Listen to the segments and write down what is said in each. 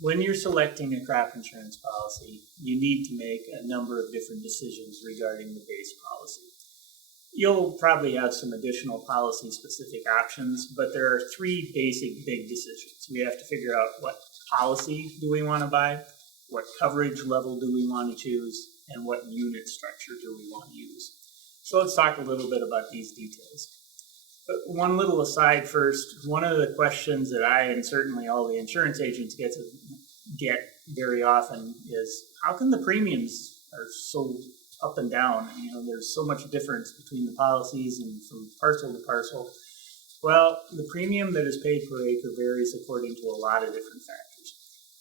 When you're selecting a crop insurance policy, you need to make a number of different decisions regarding the base policy. You'll probably have some additional policy-specific options, but there are three basic big decisions. We have to figure out what policy do we want to buy, what coverage level do we want to choose, and what unit structure do we want to use. So let's talk a little bit about these details. But one little aside first, one of the questions that I and certainly all the insurance agents get very often is, how come the premiums are so up and down? There's so much difference between the policies and from parcel to parcel. Well, the premium that is paid per acre varies according to a lot of different factors.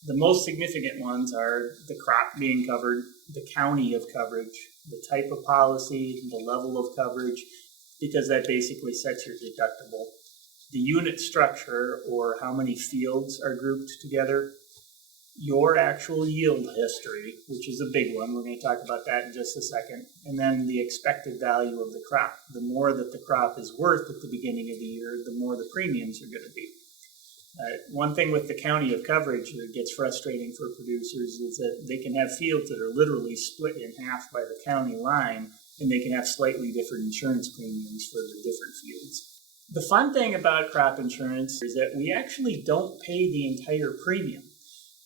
The most significant ones are the crop being covered, the county of coverage, the type of policy, the level of coverage, because that basically sets your deductible, the unit structure, or how many fields are grouped together, your actual yield history, which is a big one. We're going to talk about that in just a second. And then the expected value of the crop. The more that the crop is worth at the beginning of the year, the more the premiums are going to be. One thing with the county of coverage that gets frustrating for producers is that they can have fields that are literally split in half by the county line, and they can have slightly different insurance premiums for the different fields. The fun thing about crop insurance is that we actually don't pay the entire premium,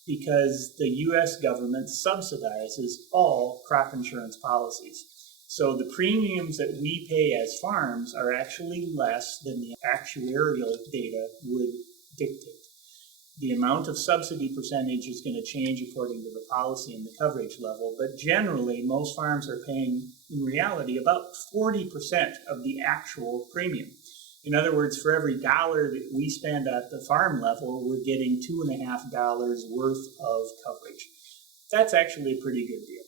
because the U.S. government subsidizes all crop insurance policies. So the premiums that we pay as farms are actually less than the actuarial data would dictate. The amount of subsidy percentage is going to change according to the policy and the coverage level, but generally most farms are paying, in reality, about 40% of the actual premium. In other words, for every dollar that we spend at the farm level, we're getting $2.50 worth of coverage. That's actually a pretty good deal.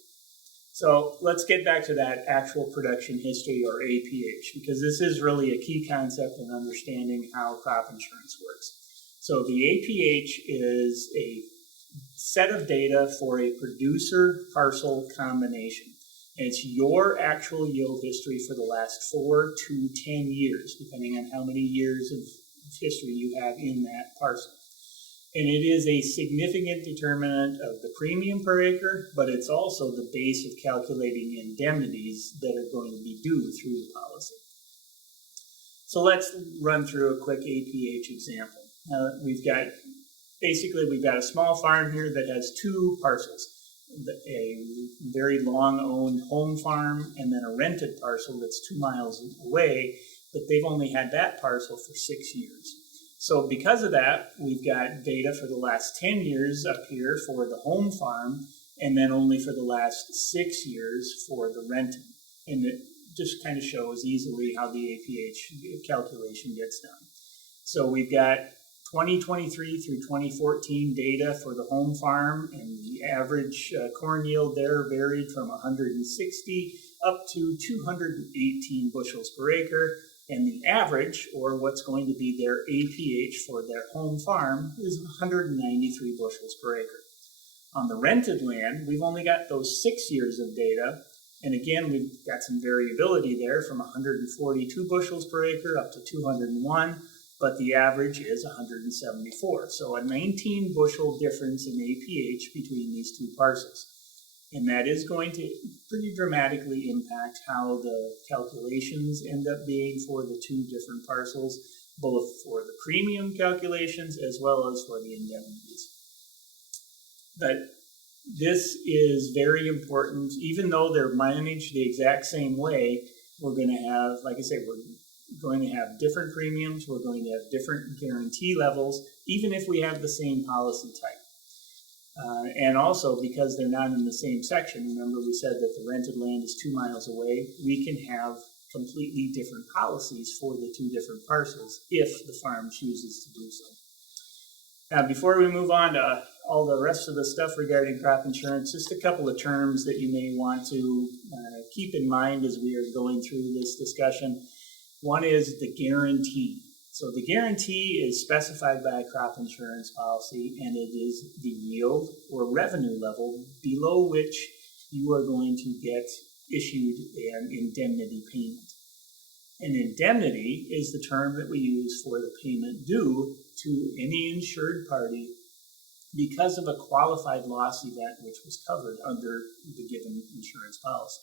So let's get back to that actual production history, or APH, because this is really a key concept in understanding how crop insurance works. So the APH is a set of data for a producer parcel combination. And it's your actual yield history for the last 4 to 10 years, depending on how many years of history you have in that parcel. And it is a significant determinant of the premium per acre, but it's also the base of calculating indemnities that are going to be due through the policy. So let's run through a quick APH example. We've got a small farm here that has 2 parcels. A very long-owned home farm, and then a rented parcel that's 2 miles away, but they've only had that parcel for 6 years. So because of that, we've got data for the last 10 years up here for the home farm, and then only for the last 6 years for the renting. And it just kind of shows easily how the APH calculation gets done. So we've got 2023 through 2014 data for the home farm, and the average corn yield there varied from 160 up to 218 bushels per acre, and the average, or what's going to be their APH for their home farm, is 193 bushels per acre. On the rented land, we've only got those 6 years of data, and again, we've got some variability there from 142 bushels per acre up to 201, but the average is 174. So a 19 bushel difference in APH between these 2 parcels. And that is going to pretty dramatically impact how the calculations end up being for the 2 different parcels, both for the premium calculations as well as for the indemnities. But this is very important. Even though they're managed the exact same way, we're going to have, like I say, we're going to have different premiums, we're going to have different guarantee levels, even if we have the same policy type. And also, because they're not in the same section, remember we said that the rented land is 2 miles away, we can have completely different policies for the 2 different parcels if the farm chooses to do so. Now, before we move on to all the rest of the stuff regarding crop insurance, just a couple of terms that you may want to keep in mind as we are going through this discussion. One is the guarantee. So the guarantee is specified by a crop insurance policy, and it is the yield or revenue level below which you are going to get issued an indemnity payment. An indemnity is the term that we use for the payment due to any insured party because of a qualified loss event which was covered under the given insurance policy.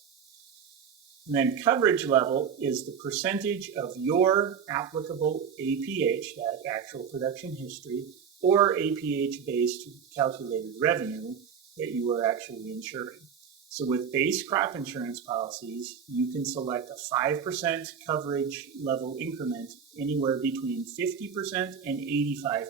And then coverage level is the percentage of your applicable APH, that actual production history, or APH-based calculated revenue that you are actually insuring. So with base crop insurance policies, you can select a 5% coverage level increment anywhere between 50% and 85%.